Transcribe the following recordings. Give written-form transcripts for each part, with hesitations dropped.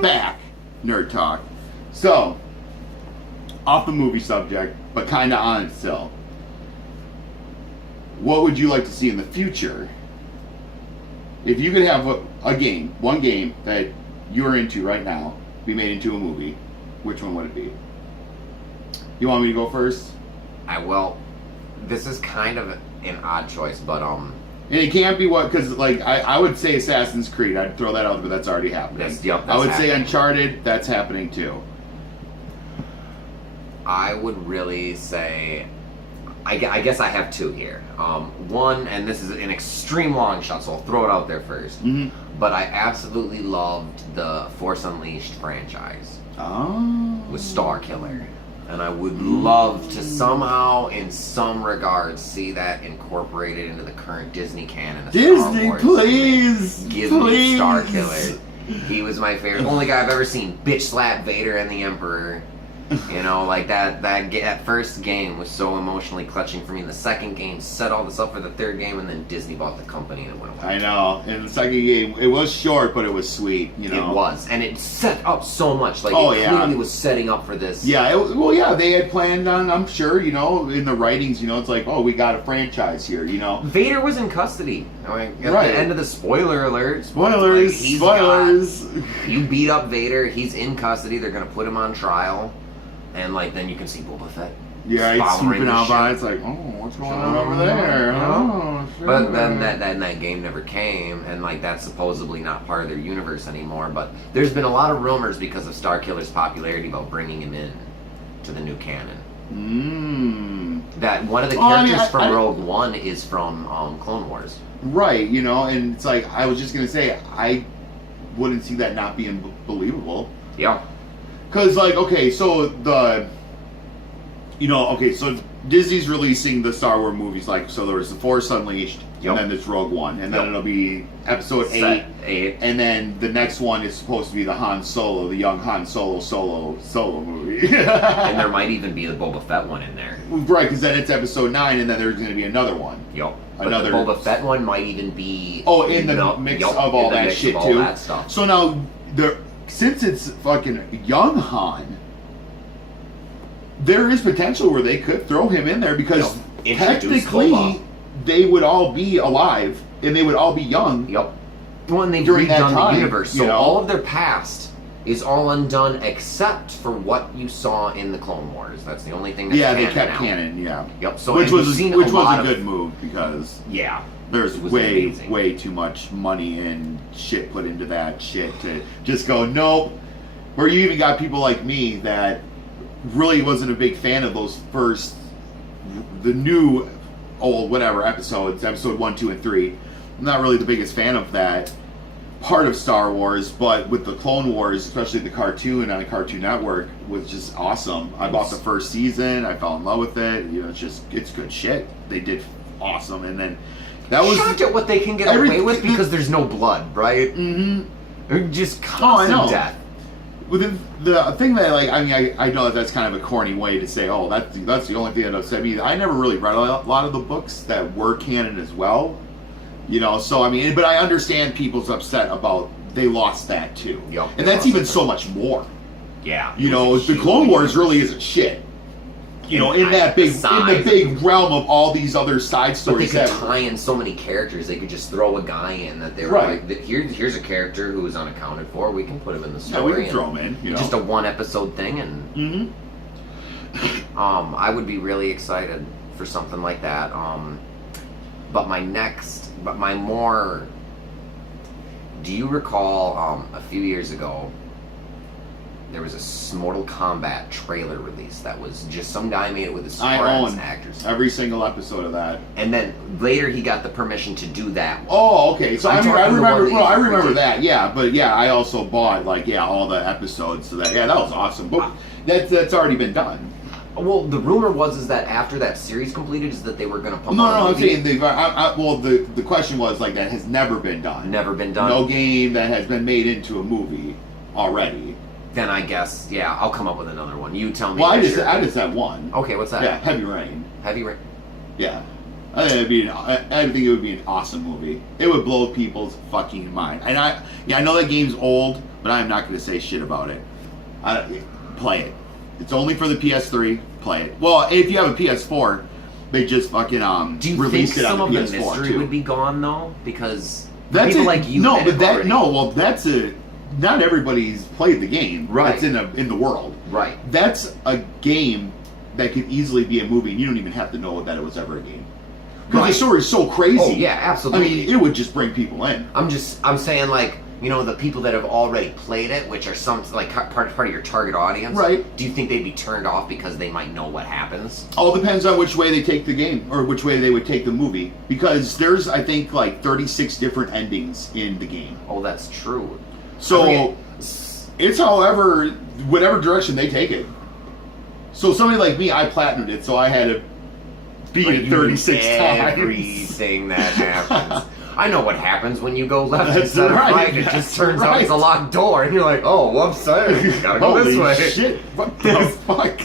back, Nerd Talk. So, off the movie subject, but kind of on it still. What would you like to see in the future? If you could have one game that you're into right now, be made into a movie, which one would it be? You want me to go first? This is kind of an odd choice, but And it can't be because like I would say Assassin's Creed. I'd throw that out, but that's already happening. That's I would say happening. Uncharted. That's happening too. I would really say, I guess I have two here. One, and this is an extreme long shot, so I'll throw it out there first. Mm-hmm. But I absolutely loved the Force Unleashed franchise with Star Killer. And I would love to somehow, in some regards, see that incorporated into the current Disney canon of Star Wars. Please! Give me Star Killer. He was my favorite. Only guy I've ever seen bitch slap Vader and the Emperor. You know, like that first game was so emotionally clutching for me. The second game set all this up for the third game, and then Disney bought the company and it went away. I know. In the second game, it was short, but it was sweet. You know, it was, and it set up so much. Like it clearly was setting up for this. Yeah. They had planned on. I'm sure. You know, in the writings, you know, it's like, oh, we got a franchise here. You know, Vader was in custody. At the end of the spoiler alert. Spoilers. You beat up Vader. He's in custody. They're gonna put him on trial. And then you can see Boba Fett. Yeah, he's swooping out by. It's like, oh, what's going on over there? Oh, sure. But then that game never came, and that's supposedly not part of their universe anymore. But there's been a lot of rumors because of Starkiller's popularity about bringing him in to the new canon. That one of the characters from Rogue One is from Clone Wars. Right, you know, and it's like I was just gonna say I wouldn't see that not being believable. Yeah. Because, so Disney's releasing the Star Wars movies, so there was The Force Unleashed, and then there's Rogue One, and then it'll be Episode 8, and then the next one is supposed to be the young Han Solo movie. And there might even be the Boba Fett one in there. Right, because then it's Episode 9, and then there's going to be another one. Yep. But the Boba Fett one might even be... in the mix of all that shit, too. All that stuff. So now, since it's fucking young Han, there is potential where they could throw him in there because technically they would all be alive and they would all be young. Yep. Well, and they've during that redone time, the universe, so all of their past is all undone except for what you saw in the Clone Wars. That's the only thing that's canon they kept now. canon, yeah. Yep. So which was a good move because there's way too much money and shit put into that shit to just go, nope. Where you even got people like me that really wasn't a big fan of those the new old whatever episodes, episode 1, 2, and 3. I'm not really the biggest fan of that part of Star Wars, but with the Clone Wars, especially the cartoon on the Cartoon Network, was just awesome. I bought the first season, I fell in love with it. You know, it's good shit. They did awesome, and then that was shocked at what they can get away with because there's no blood, right? Mm-hmm. Just constant death. The thing that I know that's kind of a corny way to say, oh, that's the only thing that upset me. I never really read a lot of the books that were canon as well, you know. So but I understand people's upset about they lost that too, and that's even so much more. Yeah, you know, the Clone Wars really isn't shit. You know, in the big realm of all these other side stories. But they could tie in so many characters. They could just throw a guy in that they were like, here's a character who is unaccounted for. We can put him in the story. Yeah, we can throw him in. You know? Just a one episode thing, and I would be really excited for something like that. But my more. Do you recall a few years ago? There was a Mortal Kombat trailer release that was just some guy made it with his friends and actors. Every single episode of that. And then later he got the permission to do that one. Oh, okay. So I remember that. Yeah, but I also bought all the episodes. So that was awesome. But that's already been done. Well, the rumor was that after that series completed, is that they were going to pump. No, I'm saying the question was that has never been done. Never been done. No game that has been made into a movie already. Then I guess, I'll come up with another one. You tell me. Well, I just had one. Okay, what's that? Yeah, Heavy Rain. Heavy Rain. Yeah. I think it would be an awesome movie. It would blow people's fucking mind. And I know that game's old, but I'm not going to say shit about it. Play it. It's only for the PS3. Play it. Well, if you have a PS4, they just fucking Do you released think it some on the of PS4 the mystery too. would be gone though? Because That's people it. like you. No, but already. well, that's a. Not everybody's played the game. Right. That's in the world. Right. That's a game that could easily be a movie, and you don't even have to know that it was ever a game. Because the story is so crazy. Oh yeah, absolutely. I mean, it would just bring people in. I'm saying like, you know, the people that have already played it, which are some like part of your target audience. Right. Do you think they'd be turned off because they might know what happens? All depends on which way they take the game, or which way they would take the movie. Because there's, I think, like 36 different endings in the game. Oh, that's true. So it's whatever direction they take it. So somebody like me, I platinumed it, so I had to beat it 36 times. Everything that happens. I know what happens when you go left That's instead right, of right. It that's just turns out right. it's a locked door, and you're like, oh, whoops, sorry, gotta go this Holy way. shit! What the fuck?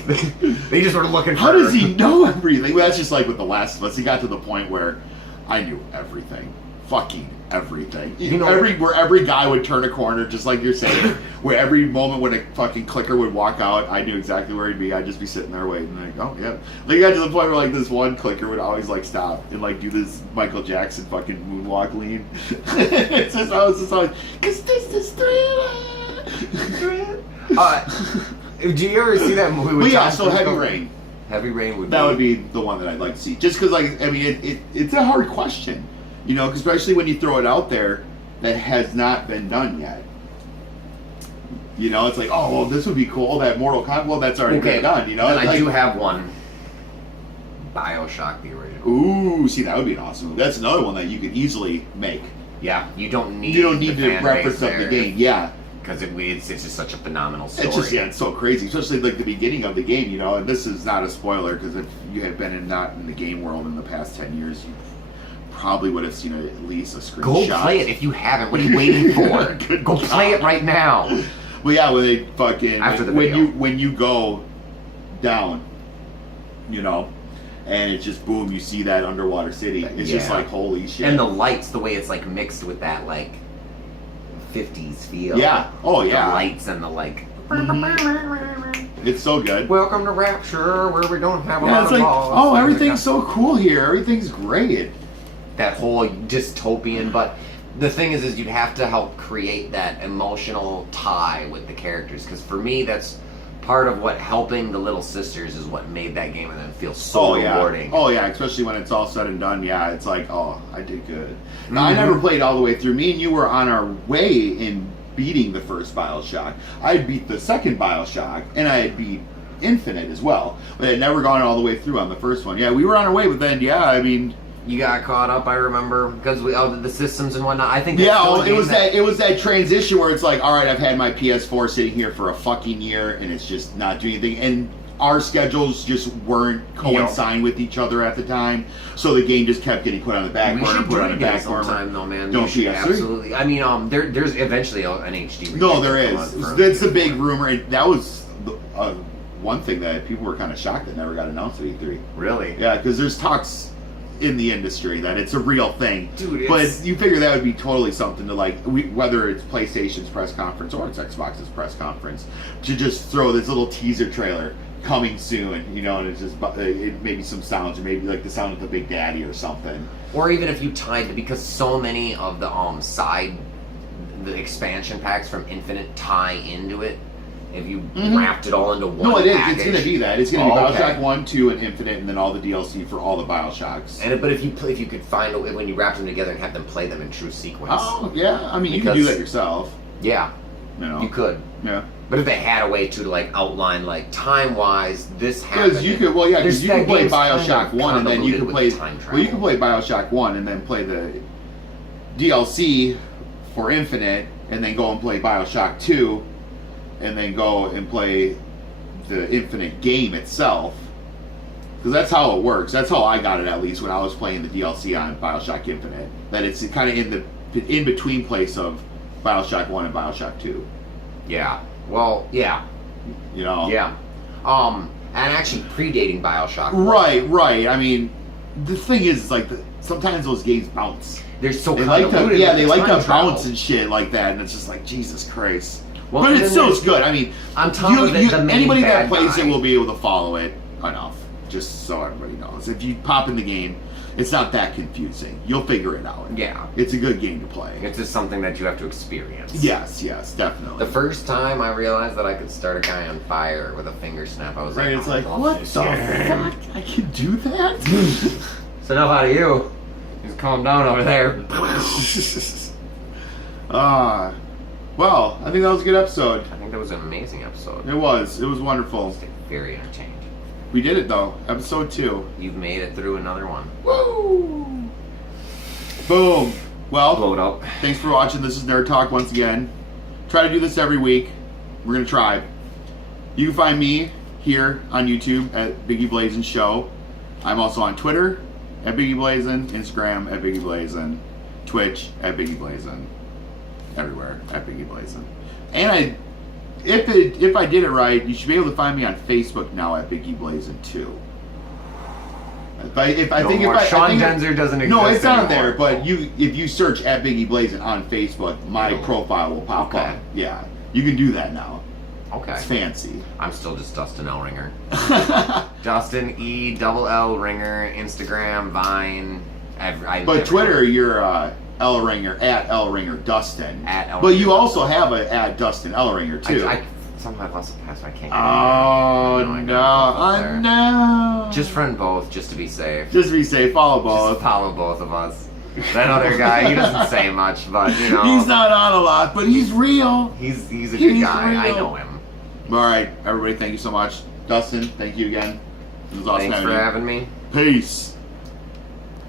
They just were looking for. How does he know everything? Well, that's just like with The Last of Us. He got to the point where I knew everything. Fucking everything. You know, where every guy would turn a corner, just like you're saying. Where every moment when a fucking clicker would walk out, I knew exactly where he'd be. I'd just be sitting there waiting, like, oh yeah. Like, I got to the point where like this one clicker would always like stop and like do this Michael Jackson fucking moonwalk lean. It's just, I was just like, 'cause this is thriller. Do you ever see that movie with But yeah, Tom so Cruise? Heavy Rain. Heavy Rain would. That would be the one that I'd like to see. Just because, like, I mean, it's a hard question, you know, especially when you throw it out there that has not been done yet. You know, it's like, oh, well, this would be cool. That Mortal Kombat, well, that's already been done. You know, then it's I like, do have one. BioShock, the original. Ooh, see, that would be an awesome movie. That's another one that you could easily make. Yeah, you don't need. You don't need the to fan reference base up the there, game. Yeah. because it's just such a phenomenal story. It's just, yeah, it's so crazy, especially like the beginning of the game, you know. And this is not a spoiler because if you have been not in the game world in the past 10 years, you probably would have seen at least a screenshot. Go play it if you haven't. What are you waiting for? Go play it right now. Well, yeah, when they fucking After the when video. when you go down, you know, and it's just boom, you see that underwater city. It's just Yeah. like holy shit. And the lights, the way it's like mixed with that like 50s feel. Yeah. Oh yeah. The lights and the like. It's so good. Welcome to Rapture, where we don't have a Yeah, lot it's of like, balls. oh, everything's so cool here. Everything's great. That whole dystopian, but the thing is you'd have to help create that emotional tie with the characters, because for me that's part of what helping the little sisters is what made that game and then feel so rewarding. Oh yeah, especially when it's all said and done. Yeah, it's like, oh, I did good. Now, I never played all the way through. Me and you were on our way in beating the first BioShock. I had beat the second BioShock, and I had beat Infinite as well, but I had never gone all the way through on the first one. Yeah, we were on our way, but then, yeah, I mean... You got caught up, I remember, because we the systems and whatnot. I think that's yeah, still a it game was that it was that transition where it's like, all right, I've had my PS4 sitting here for a fucking year, and it's just not doing anything. And our schedules just weren't coinciding with each other at the time, so the game just kept getting put on the back burner, should put do on it the again back burner. sometime, though, man. Don't You should you? absolutely. I mean, there's eventually an HD. remake No, there that'll is. come out That's for the big PS4. rumor, and that was one thing that people were kind of shocked that never got announced at E3. Really? Yeah, because there's talks in the industry that it's a real thing. Dude, but it's- you figure that would be totally something to like, whether it's PlayStation's press conference or it's Xbox's press conference, to just throw this little teaser trailer coming soon, you know, and it's just maybe some sounds, or maybe like the sound of the Big Daddy or something. Or even if you tied it, because so many of the the expansion packs from Infinite tie into it. If you wrapped it all into one No, it is. package. It's going to be that. It's going to be Oh, Bioshock okay. 1, 2, and Infinite, and then all the DLC for all the Bioshocks. But if you could find a way when you wrapped them together and have them play them in true sequence. Oh, yeah. I mean, you can do that yourself. Yeah, You know? you could. Yeah. But if they had a way to like outline like time wise, this happened. Because you could, well, yeah, because you that could play game's kind Bioshock of 1 and then you convoluted could with play. the time Well, you travel. could play Bioshock 1 and then play the DLC for Infinite, and then go and play Bioshock 2, and then go and play the Infinite game itself. Because that's how it works. That's how I got it, at least, when I was playing the DLC on Bioshock Infinite. That it's kind of in the in-between place of Bioshock 1 and Bioshock 2. Yeah. Well, yeah. You know? Yeah. And actually predating Bioshock. Right. I mean, the thing is, like, sometimes those games bounce. They're so They like to, convoluted. yeah, with they the like time to travel. bounce and shit like that, and it's just like Jesus Christ. Well, But and it then still there's- is good. I mean, On top of it, the main anybody that bad plays guy. it will be able to follow it enough. Just so everybody knows, if you pop in the game, it's not that confusing. You'll figure it out. Yeah. It's a good game to play. It's just something that you have to experience. Yes, definitely. The first time I realized that I could start a guy on fire with a finger snap, I was Right, like, it's I like, love what this the game. fuck? I can do that? So enough out of you. Just calm down over there. Well, I think that was a good episode. I think that was an amazing episode. It was wonderful. Very entertaining. We did it though. Episode 2. You've made it through another one. Woo! Boom. Well, Blow it up. thanks for watching. This is Nerd Talk once again. Try to do this every week. We're gonna try. You can find me here on YouTube at Biggie Blazin' Show. I'm also on Twitter at Biggie Blazin', Instagram at Biggie Blazin', Twitch at Biggie Blazin', everywhere at Biggie Blazin'. And if I did it right, you should be able to find me on Facebook now at Biggie Blazin' too. Sean Denzer doesn't exist. No, it's on anymore. there, but if you search at Biggie Blazin' on Facebook, my profile will pop Okay. up. Yeah, you can do that now. Okay. It's fancy. I'm still just Dustin L. Ringer. Dustin E double L Ringer, Instagram, Vine. But Twitter, you're L Ringer at L Ringer Dustin. At L But Ringer you also Dustin. have a at Dustin L Ringer too. Somehow I've lost the password. I can't get Oh in there. no! I gotta go up Oh there. no! Just friend both, just to be safe. Just be safe. Follow Just both. follow both of us. That other guy, he doesn't say much, but you know, He's not on a lot, but he's real. he's a good he's guy. I real. know him. All right, everybody. Thank you so much, Dustin. Thank you again. It was awesome Thanks for having me. Peace.